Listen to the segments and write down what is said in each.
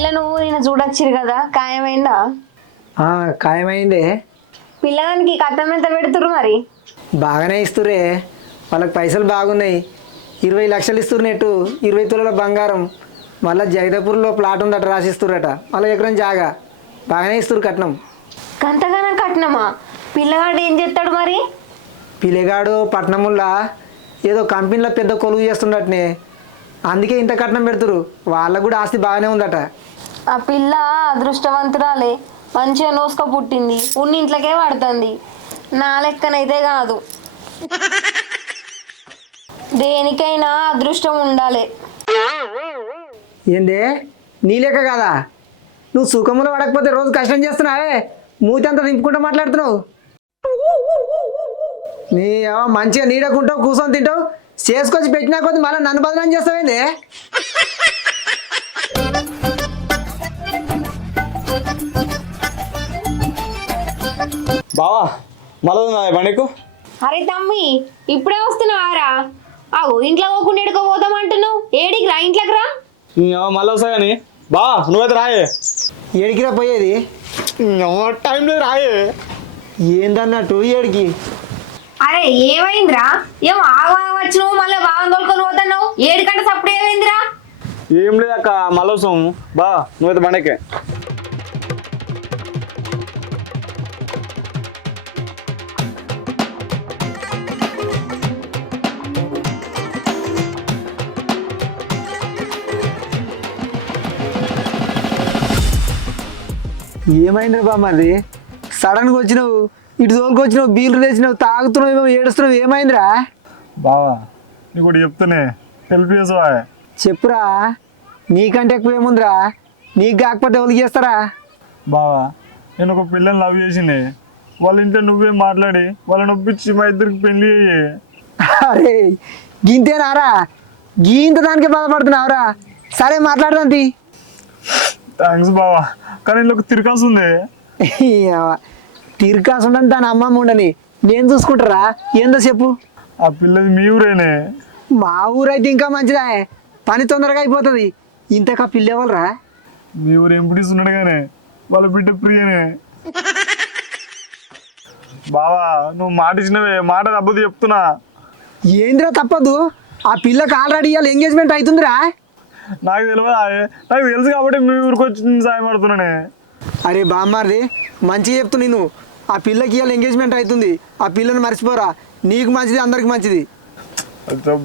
పిల్లను నేను చూడొచ్చిరు కదా? ఖాయమైందా? ఆ, ఖాయమైందే. పిల్లగానికి కట్టం ఎంత పెడుతురు మరి? బాగానే ఇస్తురే వాళ్ళకి పైసలు బాగున్నాయి. ఇరవై లక్షలు ఇస్తున్నట్టు ఇరవై తులాల బంగారం. మళ్ళీ జగదపూర్లో ప్లాట్ ఉందట రాసిస్తురట మళ్ళీ ఎకరం జాగా. బాగానే ఇస్తురు కట్నం. గంతగానం కట్నమా? పిల్లగాడు ఏం చేస్తాడు మరి? పిల్లగాడు పట్నముల్లా ఏదో కంపెనీలో పెద్ద కొలువు చేస్తుండటనే. అందుకే ఇంత కట్నం పెడుతురు వాళ్ళకు కూడా ఆస్తి బాగానే ఉందట. ఆ పిల్ల అదృష్టవంతురాలే. మంచిగా నోసుక పుట్టింది. ఉన్ని ఇంట్లోకే పడుతుంది. నా లెక్కనైతే కాదు. దేనికైనా అదృష్టం ఉండాలి. ఏందే? నీ లెక్క కాదా? నువ్వు సుఖములో పడకపోతే రోజు కష్టం చేస్తున్నావే. మూతి అంతా దింపుకుంటూ మాట్లాడుతున్నావు. నీ ఏమో మంచిగా నీడకుంటావు కూర్చొని తింటావు. చేసుకొచ్చి పెట్టినా కొద్ది మళ్ళీ నన్ను బదనాం చేస్తావేంది? బావా మళ్ళీ ఉందా బండికు? అరే తమ్మి ఇప్పుడే వస్తున్నావారా? ఆగు ఇంట్లో పోకుండా ఎడుకోపోతాం అంటున్నావు. ఏడికి రా ఇంట్లోకి రా. మళ్ళీ వస్తా కానీ బా నువ్వైతే రాయే. ఏడికిరా పోయేది? టైం లేదు రాయే. ఏందన్నట్టు ఏడికి? అరే ఏమైందిరా? ఏం ఆగవచ్చు నువ్వు మళ్ళీ బాగా తోలుకొని పోతున్నావు. ఏడికంటే సప్పుడు ఏమైందిరా? ఏం లేదు అక్క మళ్ళీ వస్తాం బా నువ్వైతే బండికే ఏమైంది బా మరి? సడన్గా వచ్చినావు ఇటు తోలుకు వచ్చినావు బీర్లు తెచ్చినావు తాగుతున్నావు ఏమో ఏడుస్తున్నావు ఏమైందిరా? బావా నీకు కూడా చెప్తానే హెల్ప్ చేసావా? చెప్పురా నీకంటే ఎక్కువ ఏముందిరా? నీకు కాకపోతే ఎవరికి చేస్తారా? బావా నేను ఒక పిల్లని లవ్ చేసిండే వాళ్ళ ఇంట్లో నువ్వే మాట్లాడి వాళ్ళని ఒప్పించి మా ఇద్దరికి పెళ్ళి అయ్యి అరే గింతేనారా? గీంత దానికి బాధపడుతున్నావురా? సరే మాట్లాడదాంతి. థ్యాంక్స్ బావా. కానీ ఇంట్లో తిరకాల్సి ఉంది. తిరకాసు ఉండని దాని అమ్మమ్మ ఉండని. నేను చూసుకుంటారా? ఏందో చెప్పు. ఆ పిల్లది మీ ఊరేనే. మా ఊరైతే ఇంకా మంచిదా. పని తొందరగా అయిపోతుంది. ఇంతకా పిల్లేవాళ్ళరా మీ ఊరు ఎంపీటీస్ ఉన్నాడు కానీ వాళ్ళ బిడ్డ ప్రియనే. బావా నువ్వు మాట ఇచ్చినవే. మాట తప్పదు చెప్తున్నా. ఏందిరా తప్పదు? ఆ పిల్లకి ఆల్రెడీ ఇవాళ ఎంగేజ్మెంట్ అవుతుందిరా. నాకు తెలియదా నాకు తెలుసు కాబట్టి మీ ఊరికి వచ్చి సాయం పడుతున్నానే. అరే బామ్మారిది మంచిగా చెప్తు నేను ఆ పిల్లకి ఇవాళ ఎంగేజ్మెంట్ అవుతుంది. ఆ పిల్లని మర్చిపోరా. నీకు మంచిది అందరికి మంచిది.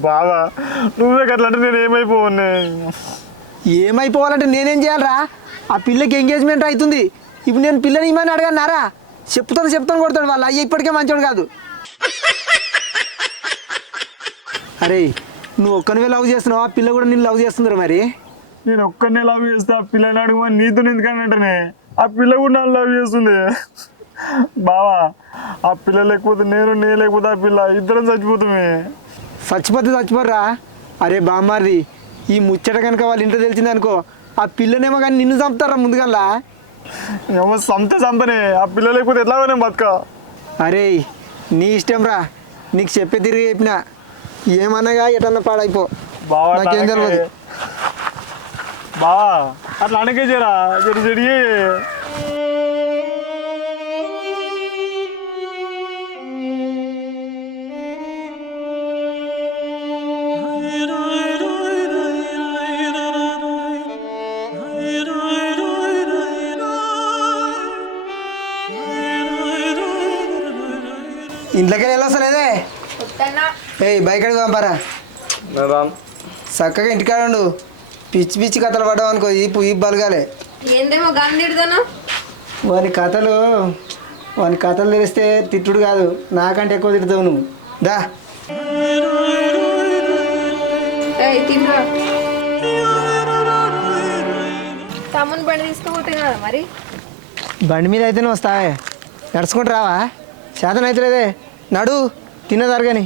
బావా. నువ్వే అట్లా అంటే నేను ఏమైపోవన్నే ఏమైపోవాలంటే నేనేం చేయాలరా? ఆ పిల్లకి ఎంగేజ్మెంట్ అవుతుంది. ఇప్పుడు నేను పిల్లని ఇమ్మని అడగన్నారా? చెప్తాను చెప్తాను కొడతాడు. వాళ్ళు అయ్యి ఇప్పటికే మంచోడు కాదు. అరే నువ్వు ఒక్కనివే లవ్ చేస్తున్నావు? ఆ పిల్ల కూడా నేను లవ్ చేస్తుందిరా మరి. నేను ఒక్కనే లవ్ చేస్తే ఆ పిల్లని అడుగుమని నీతో ఎందుకంటే ఆ పిల్ల కూడా నన్ను లవ్ చేస్తుంది. బావా ఆ పిల్ల లేకపోతే నేను నేను లేకపోతే ఆ పిల్ల ఇద్దరం చచ్చిపోతామే. చచ్చిపోతే చచ్చిపోర్రా. అరే బామ్మారిది ఈ ముచ్చట కనుక వాళ్ళ ఇంట్లో తెలిసింది అనుకో ఆ పిల్లనేమో కానీ నిన్ను చంపుతారా ముందుగల్లా? ఏమో సంతే సంతనే ఆ పిల్ల లేకపోతే ఎట్లా నేను బతక? అరే నీ ఇష్టం రా నీకు చెప్పే తిరిగి చెప్పిన. ఏమన్నగా ఎటన్నా పాడైపో. బావా నాకేం అట్లా అనకే. తెలియదు బావా అట్లా అనకే చేరా చెడు చెడి ఇంట్లోకి వెళ్ళి వస్తలేదే ఏయ్ బైక్ అడిగి పంపారా చక్కగా ఇంటికాడ ఉండు. పిచ్చి పిచ్చి కథలు పడ్డావు అనుకో ఈ ఈ బలగాలే. ఏందేమో గందిడుతాను వాని కథలు వాని కథలు తెలిస్తే తిట్టుడు కాదు. నాకంటే ఎక్కువ తిడతావు నువ్వు. దా. తమ్ముని బండి తీసుకుపోతే కదా మరి? బండి మీద అయితేనే వస్తావే. నడుచుకుంటూ రావా? శాతం అవుతలేదే నడు తిన్నదారు కానీ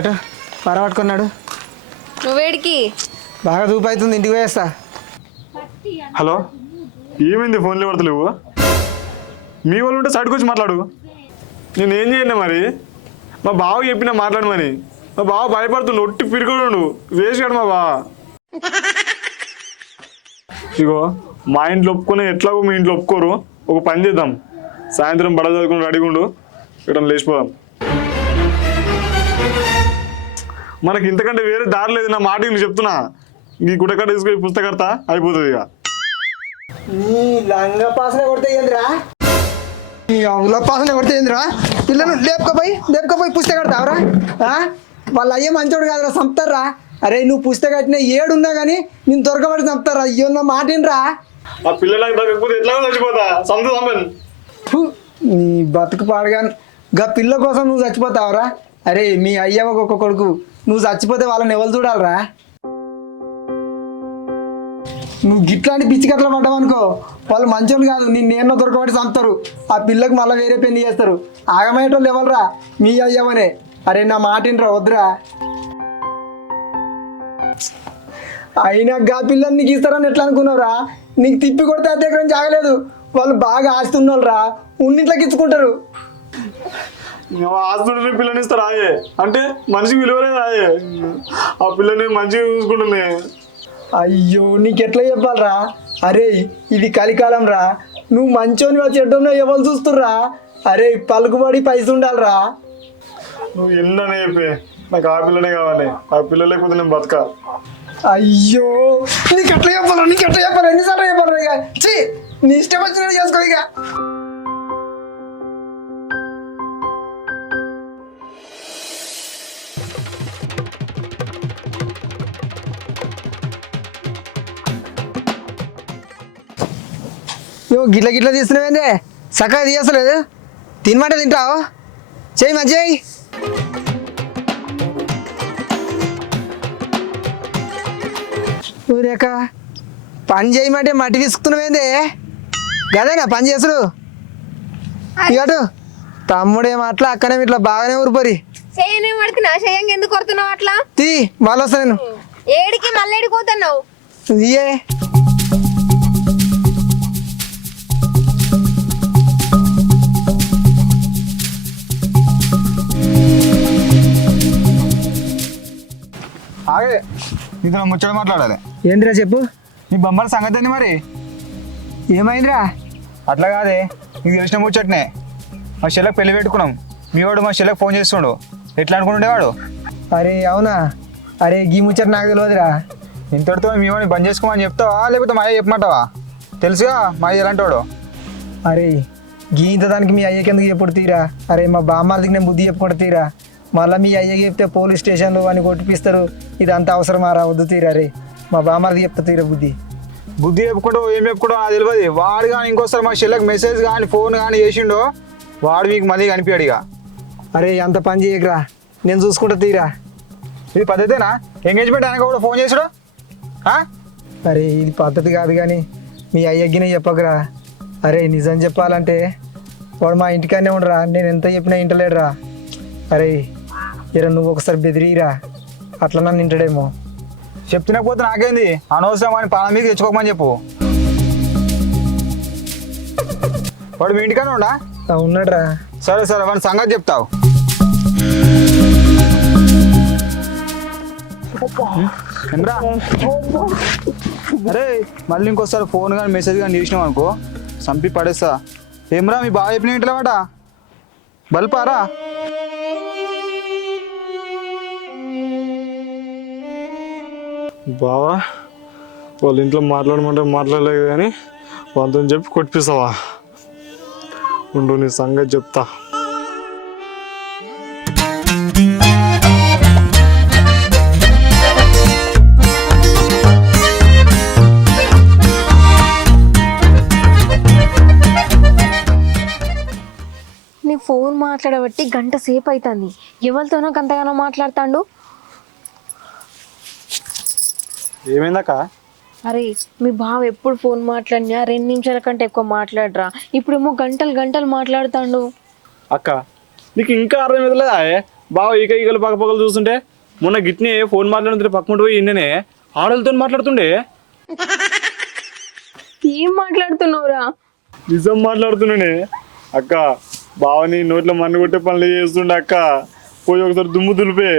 ఇక పరపట్టుకున్నాడు. నువ్వేడికి? బాగా దూపు అవుతుంది ఇంటికి పోయేస్తా. హలో ఏమైంది ఫోన్లు పడతలేవు మీ వాళ్ళు ఉంటే సైడ్కి వచ్చి మాట్లాడు. నేను ఏం చేయను మరి? మా బావ చెప్పిన మాట్లాడమని మా బావ భయపడుతుండు ఒట్టి పిరుకుడు వేస్ట్ కాడు మా బావ. ఇగో మా ఇంట్లో ఒప్పుకునే ఎట్లాగో మీ ఇంట్లో ఒప్పుకోరు. ఒక పని చేద్దాం. సాయంత్రం బడ చదువుకుని రెడీగా ఉండు. ఇక్కడ లేచిపోదాం. మనకి ఇంతకంటే వేరే దారి లేదు నా మాట నేను చెప్తున్నా. ఈ గుడకడ తీసుకొని పుస్తకర్త అయిపోతుంది ఇక. నీ లంగ పాసన కొడితే ఏంద్రా? నీ అవుల పాసన కొడితే ఏంద్రా? పిల్లలు లేపుకపోయి లేపుకపోయి పుస్తకం కడతావురా? ఆ? వాళ్ళ అయ్యే మంచోడు కాదురా చంపుతారా అరే నువ్వు పుస్తకం కట్టిన ఏడున్నా కానీ నేను దొరకబడి చంపుతారా అయ్యో నా మాట ఏంట్రా ఆ పిల్లలకు తగ్గకపోతే ఎట్లా చచ్చిపోతా? సంత సంపన్ నీ బతుకు పాడుగా గా పిల్ల కోసం నువ్వు చచ్చిపోతావురా. అరే మీ అయ్య ఒక కొడుకు నువ్వు చచ్చిపోతే వాళ్ళని ఎవరు చూడాలరా? నువ్వు గిట్లాంటి పిచ్చి కట్టలు పడ్డావు అనుకో వాళ్ళు మంచోళ్ళు కాదు నేను నేను దొరకబడి చంపుతారు. ఆ పిల్లకు మళ్ళీ వేరే పెళ్ళి చేస్తారు. ఆగమయ్యేటోళ్ళు ఎవరురా? మీ అయ్యవనే. అరే నా మాట వద్దురా. అయినా గా పిల్లల్ని నీకు ఇస్తారని ఎట్లా అనుకున్నావురా? నీకు తిప్పి కొడితే అదే దగ్గర జాగలేదు. వాళ్ళు బాగా ఆస్తున్నోళ్ళరా. ఉన్నిట్లకి ఇచ్చుకుంటారు. ఆస్తుడిని పిల్లని ఇస్తారు ఆయే అంటే మనిషికి విలువలేదు ఆయే ఆ పిల్లని మంచిగా చూసుకుంటుంది. అయ్యో నీకు ఎట్లా చెప్పాలరా? అరే ఇది కలికాలం రా. నువ్వు మంచోని చెడ్డోనో ఎవరు చూస్తుర్రా? అరే పలుకుబడి పైసలు ఉండాలిరా. నువ్వు ఎన్ననే చెప్పే. నాకు ఆ పిల్లనే కావాలి. ఆ పిల్ల లేకపోతే నేను బతక. అయ్యో నీకు ఎట్లా చెప్పాలా నీకు ఎట్లా చెప్పాలి ఎన్నిసార్లు చెప్పాలి ఇక? ఛీ నీ ఇష్టం వచ్చినట్టు చేసుకో ఇక. నువ్వు గిట్ల గిట్ల తీస్తున్నావేందే చక్కగా తీయసలేదు తినమంటే తింటావు? చెయ్యి మంచి చెయ్యి ఊరేక పని చేయమంటే మట్టి విసుకుతున్నావేందే గదేనా పని చేసుడు? ఇటు తమ్ముడేం అట్లా అక్కనే ఇట్లా బాగానే ఊరిపోరి. చేయంగా ఎందుకు కొడుతున్నావు అట్లా? తీ మళ్ళీ వస్తా నేను. ఏడికి మళ్ళీ ఏడికి పోతున్నావు? ఇయ్యే. ఆగే. నీతో ముచ్చట మాట్లాడాలి. ఏందిరా చెప్పు? నీ బొమ్మల సంగతి ఏంది మరి? ఏమైందిరా? అట్లా కాదే నీకు తెలిసిన ముచ్చటనే. మా చెల్లెకి పెళ్ళి పెట్టుకున్నాం. మీ వాడు మా చెల్లెకి ఫోన్ చేస్తుండు. ఎట్లా అనుకుంటుండేవాడు అరే అవునా? అరే గీ ముచ్చట నాకు తెలియదురా ఇంతటితో మీ వాడిని బంద్ చేసుకోమని చెప్తావా? లేకపోతే మా అయ్య చెప్పమంటావా? తెలుసుగా మా అయ్య ఎలాంటి వాడు? అరే గీ ఇంత దానికి మీ అయ్యకి ఎందుకు చెప్పుడు తీరా? అరే మా బామ్మాలకి నేను బుద్ధి చెప్పుకుంటూ తీరా? మళ్ళీ మీ అయ్యకి చెప్తే పోలీస్ స్టేషన్లో అని కొట్టిపిస్తారు. ఇదంతా అవసరమా రా? వద్దు తీరా రే. మా బామ్మాలకి చెప్తా తీరా బుద్ధి. బుద్ధి చెప్పుకుంటూ ఏం చెప్పుకుంటూ నాకు తెలియదు వాడు కానీ ఇంకోసారి మా చెల్లెకి మెసేజ్ కానీ ఫోన్ కానీ చేసిండో వాడు మీకు మళ్ళీ కనిపించాడు ఇక. అరే అంత పని చేయకరా. నేను చూసుకుంటా తీరా. ఇది పద్ధతేనా? ఎంగేజ్మెంట్ అనక కూడా ఫోన్ చేసుడు? అరే ఇది పద్ధతి కాదు కానీ మీ అయ్యగినే చెప్పకరా. అరే నిజం చెప్పాలంటే వాడు మా ఇంటికానే ఉండరా. నేను ఎంత చెప్పినా ఇంటలేడురా అరే ఇరా నువ్వు ఒకసారి బెదిరిరా. అట్లా నన్ను ఇంటడేమో చెప్తున్నపోతే నాకేంది? అనవసరం అని పాల మీద తెచ్చుకోకమని చెప్పు. వాడు మీ ఇంటికానే ఉండా? ఉన్నాడురా. సరే సరే వాడి సంగతి చెప్తావు? అరే మళ్ళీ ఇంకోసారి ఫోన్ కానీ మెసేజ్ కానీ చేసినాం అనుకో సంపి పడేస్తా. ఏమ్రా మీ బాగా చెప్పిన ఇంట్లో బల్పారా? బావా వాళ్ళ ఇంట్లో మాట్లాడమంటే మాట్లాడలేదు కానీ వాళ్ళతో చెప్పి కొట్టిస్తావా ఉండు నీ సంగతి చెప్తా. నీ ఫోన్ మాట్లాడబట్టి గంట సేపు అవుతుంది ఎవరితోనో గంతగానో మాట్లాడుతాండు? ఏమైందక్క? అరే మీ బావ ఎప్పుడు ఫోన్ మాట్లాడినా రెండు నిమిషాల కంటే ఎక్కువ మాట్లాడరా. ఇప్పుడేమో గంటలు గంటలు మాట్లాడుతాండు. అక్క నీకు ఇంకా అర్థం ఎదులేదా బావ ఈక ఈకలు పక్క పక్కలు చూస్తుంటే మొన్న గిట్నే ఫోన్ మాట్లాడుతుంటే పక్కన పోయి ఇన్ననే ఆడలతో మాట్లాడుతుండే. ఏం మాట్లాడుతున్నావురా? నిజం మాట్లాడుతున్నానే అక్క బావని నోట్లో మన్ను కొట్టే పనులు చేస్తుండే అక్క. పోయి ఒకసారి దుమ్ము దులిపే.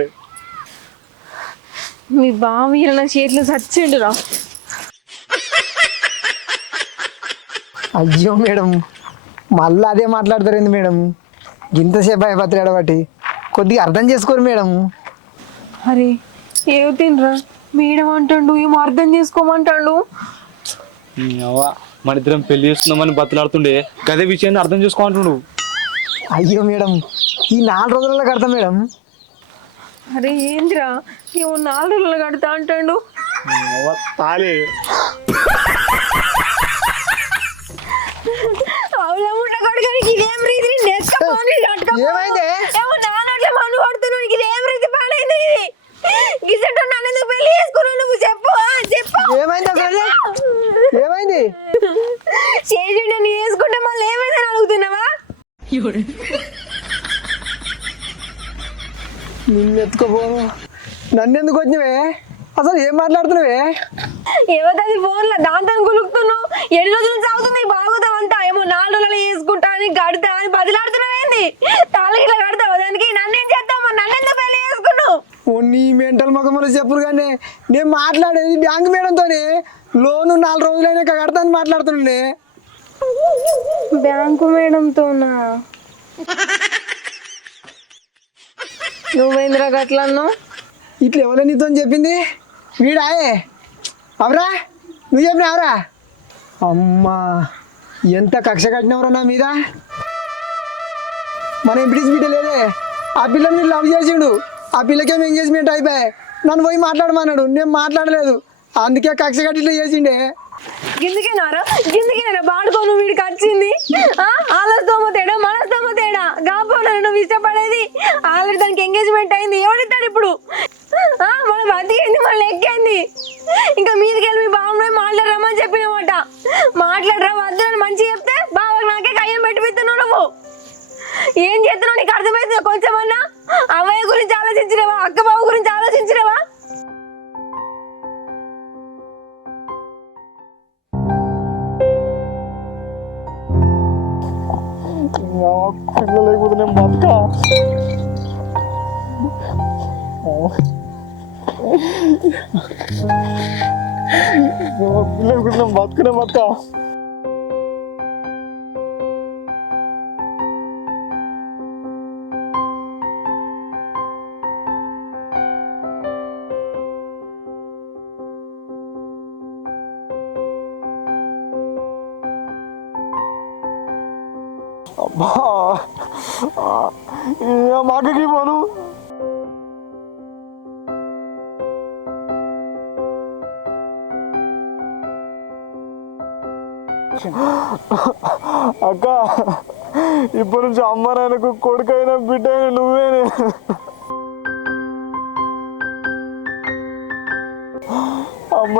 మీ బావ నా చేతిలో చచ్చిండురా అయ్యో మేడం మళ్ళీ అదే మాట్లాడతారేంది మేడం? ఇంతసేపు అయిపోతారు ఎడబట్టి కొద్దిగా అర్థం చేసుకోరు మేడం. అరే ఏదో తినరా? మేడం అంటాడు ఏమో అర్థం చేసుకోమంటాడు? మన ఇద్దరం పెళ్ళి చేస్తున్నామని బతులాడుతుండే. గదే విషయాన్ని అర్థం చేసుకోమంటుండు. అయ్యో మేడం ఈ నాలుగు రోజులలో కడతా మేడం. అరే ఏందిరా? నువ్వు నాలుగు రోజులు కడతా అంటాడు? తాలే అవునా ముట్ట కొడుకు ఇదేం రీతి నెక్కపోని ఏమైంది? ఏమో నాన్నట్లే మన్ను కొడుతున్నావు నీకు ఇదేం రీతి పాడైంది ఇది గిసెట్టు నన్ను ఎందుకు పెళ్ళి చేసుకున్నావు నువ్వు చెప్పు ఆ, చెప్పు ఏమైంది అసలు ఏమైంది చేసిండు నీ వేసుకుంటే మళ్ళీ ఏమైందని అడుగుతున్నావా నిన్ను ఎందుకు వచ్చినవే? అసలు ఏం మాట్లాడుతున్నావే? ఏవది ఫోన్లో దాంతో గులుకుతున్నావు. ఎన్ని రోజుల నుంచి అవుతుంది బాగోతాం అంతా. ఏమో నాలుగు రోజులు వేసుకుంటా అని గడతా అని బదిలాడుతున్నావేంది తాళ్ళకి ఇట్లా కడతావు. దానికి నన్ను ఏం చేస్తావు? నన్ను ఎందుకు పెళ్ళి చేసుకున్నావు? నీ మెంటల్ ముఖములు చెప్పురు కానీ. నేను మాట్లాడేది బ్యాంక్ మేడంతోనే లోను నాలుగు రోజులైనా కడతాను మాట్లాడుతుండే బ్యాంకు మేడంతోనా? నువ్వేంద్రా గట్లన్నావు ఇట్లా ఎవరో నీతో చెప్పింది? వీడాయే అవరా? నువ్వు చెప్పిన అవరా అమ్మా ఎంత కక్ష కట్టినవరా నా మీద? మన ఎంపీటీసీ బిడ్డ లేదే. ఆ పిల్లని మీరు లవ్ చేసిండు. ఆ పిల్లకేం ఎంగేజ్మెంట్ అయిపోయాయి? నన్ను పోయి మాట్లాడమన్నాడు. నేను మాట్లాడలేదు. అందుకే కక్ష కట్టి ఇట్లా చేసిండే. గిందుకేనారా గిందుకేనా బాడుకోను వీడికి వచ్చింది ఆలస్తోమో తేడా మనస్తోమో తేడా గాపోనా నువ్వు ఇష్టపడేది? ఆల్రెడీ దానికి ఎంగేజ్మెంట్ అయింది ఎవడిస్తాడు ఇప్పుడు? మన బతికింది మన ఎక్కింది? ఇంకా మీదకి వెళ్ళి మీ బాబు మాట్లాడరమ్మని చెప్పినమాట. మాట్లాడరా వద్దు అని మంచిగా చెప్తే బాగా నాకే కయ్యం పెట్టిపిస్తున్నావు నువ్వు. ఏం చేస్తున్నావు? నీకు అర్థమవుతుంది కొంచెమన్నా? అవ్వయ్య గురించి ఆలోచించినవా? అక్క బాబు గురించి ఆలోచించినవా? పిల్ల లేకపోతే నేను బతుక లేకపోతే నేను బతుకునే బతుక మాకు పోను? అక్క ఇప్పటి నుంచి అమ్మ నాయనకు కొడుకైనా బిడ్డ అయినా నువ్వేనే. అమ్మ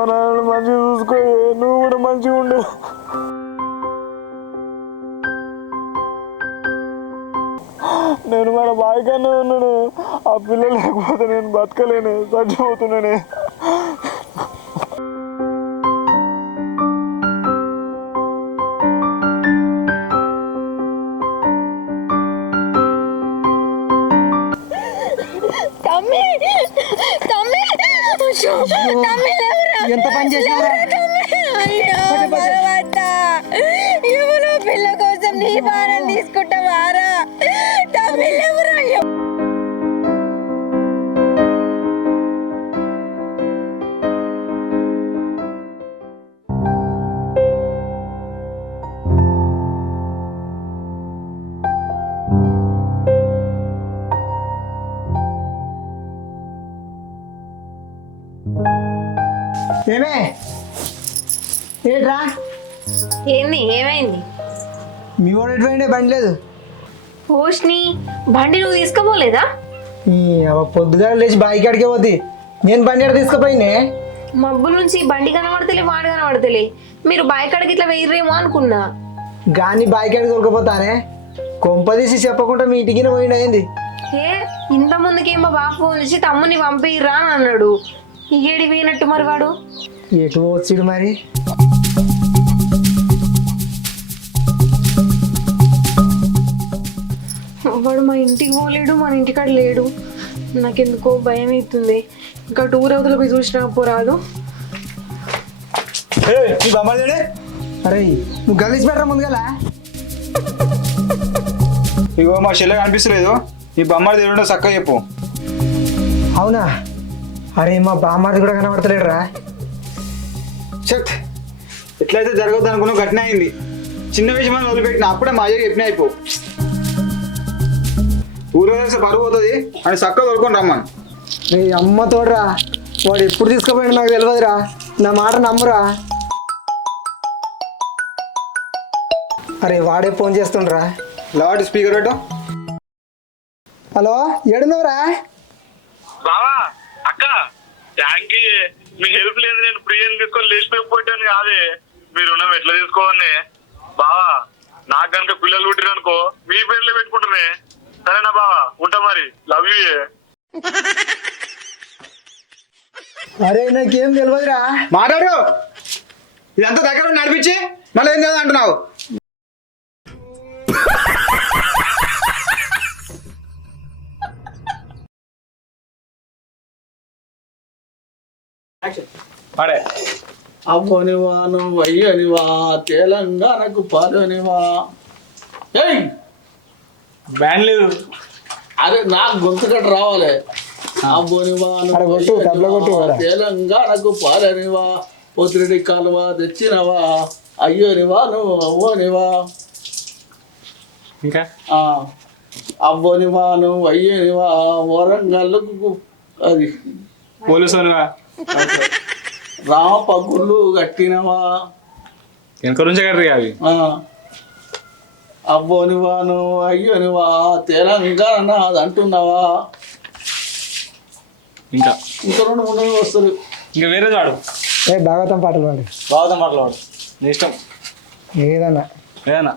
మంచిగా చూసుకో నువ్వు కూడా మంచిగా ఉండే. నేను మన బాయికనే ఉన్నాను. ఆ పిల్ల లేకపోతే నేను బతకలేను. చచ్చిపోతున్నానే తీసుకుంటావారా. ఏమే? ఏట్రా? ఏంది ఏమైంది? మీ వాడు ఎటువంటి బండి లేదు. పోష్ని బండి నువ్వు తీసుకోపోలేదా? ఈ అవ్వ పొద్దుగా లేచి బాయి కాడికే పోతే నేను బండి ఎక్కడ తీసుకుపోయినే? మబ్బు నుంచి బండి కనబడతలే వాడు కనబడతలే. మీరు బయకాడికి ఇట్లా వెయ్యరేమో అనుకున్నా. గాని బాయి కాడికి దొరకపోతానే కొంపదీసి చెప్పకుండా మీ ఇంటికి పోయిండు అయింది ఏ ఇంత ముందుకేమో బాబు ఫోన్ చేసి తమ్ముని పంపిర్రా అని అన్నాడు. ఈ ఏడి పోయినట్టు మరి వాడు? ఎటు వచ్చిడు మరి? వాడు మా ఇంటికి పోలేడు మన ఇంటికాడ లేడు. నాకెందుకో భయం అవుతుంది ఇంకా టూర్ అవతల పోయి చూసినా పోరాదు. అరే నువ్వు గలీజ్ పెట్టరా ముందుగల? ఇగో మా చెల్లె కనిపిస్తలేదు. ఈ బొమ్మలు దేవుడో చక్కగా చెప్పు. అవునా? అరే మా బామ్మాది కూడా కనబడతలేడు రా చెట్. ఎట్లయితే జరగదు అనుకున్నావు గట్టిన అయింది. చిన్న విషయం వదిలిపెట్టిన అప్పుడే మా అయ్యకి చెప్పిన అయిపో. ఊరో తెలిస్తే పరుగు పోతుంది అని చక్కగా దొరుకుని రమ్మని. నీ అమ్మ తోడరా. వాడు ఎప్పుడు తీసుకుపోయాడు నాకు తెలియదురా నా మాట నమ్మురా. అరే వాడే ఫోన్ చేస్తుండ్రా. లాట్ స్పీకర్ పెట్టు. హలో ఏడున్నావురా? బావా అక్క థ్యాంక్ యూ మీ హెల్ప్ లేదు నేను ప్రియం తీసుకొని లేచిపోయిపోయాను కాదే. మీ రుణం ఎట్లా తీసుకోవని బావా నాకు కనుక పిల్లలు పుట్టిరు అనుకో మీ పేర్లే పెట్టుకుంటున్నానే సరేనా బావా ఉంటా మరి. లవ్ యూ అరే నాకేం తెలియదురా మాట్లాడు. ఇదంతా దగ్గర ఉండి నడిపించి మళ్ళీ ఏం చేయాలి అంటున్నావు. పడే. అవ్వనివా నువ్వు అయ్యనివా తెలంగాణకు పాలనివా ఏయ్! బ్యాన్ లేదు అరే నాకు గొంతు కట్ట రావాలి. తెలంగాణకు పాలనివా పొత్తిరెడ్డి కాలువ తెచ్చినవా అయ్యోనివా నువ్వు అవ్వనివా ఇంకా? ఆ, అవ్వనివా నువ్వు అయ్యనివా వరంగల్కు అది. పోలీసు రామ పగుళ్ళు కట్టినవా. వెనక నుంచే కర్రీ అవి. ఆ. అబ్బోనివా నువ్వు అయ్యోనివా తెలంగాణ అది అంటున్నావా? ఇంకా. ఇంకా రెండు మూడు వస్తారు ఇంకా వేరే వాడు. ఏ భాగవతం పాటలు పాడు. బాగా మాట్లాడు నీ ఇష్టం? ఏదన్నా. ఏదన్నా?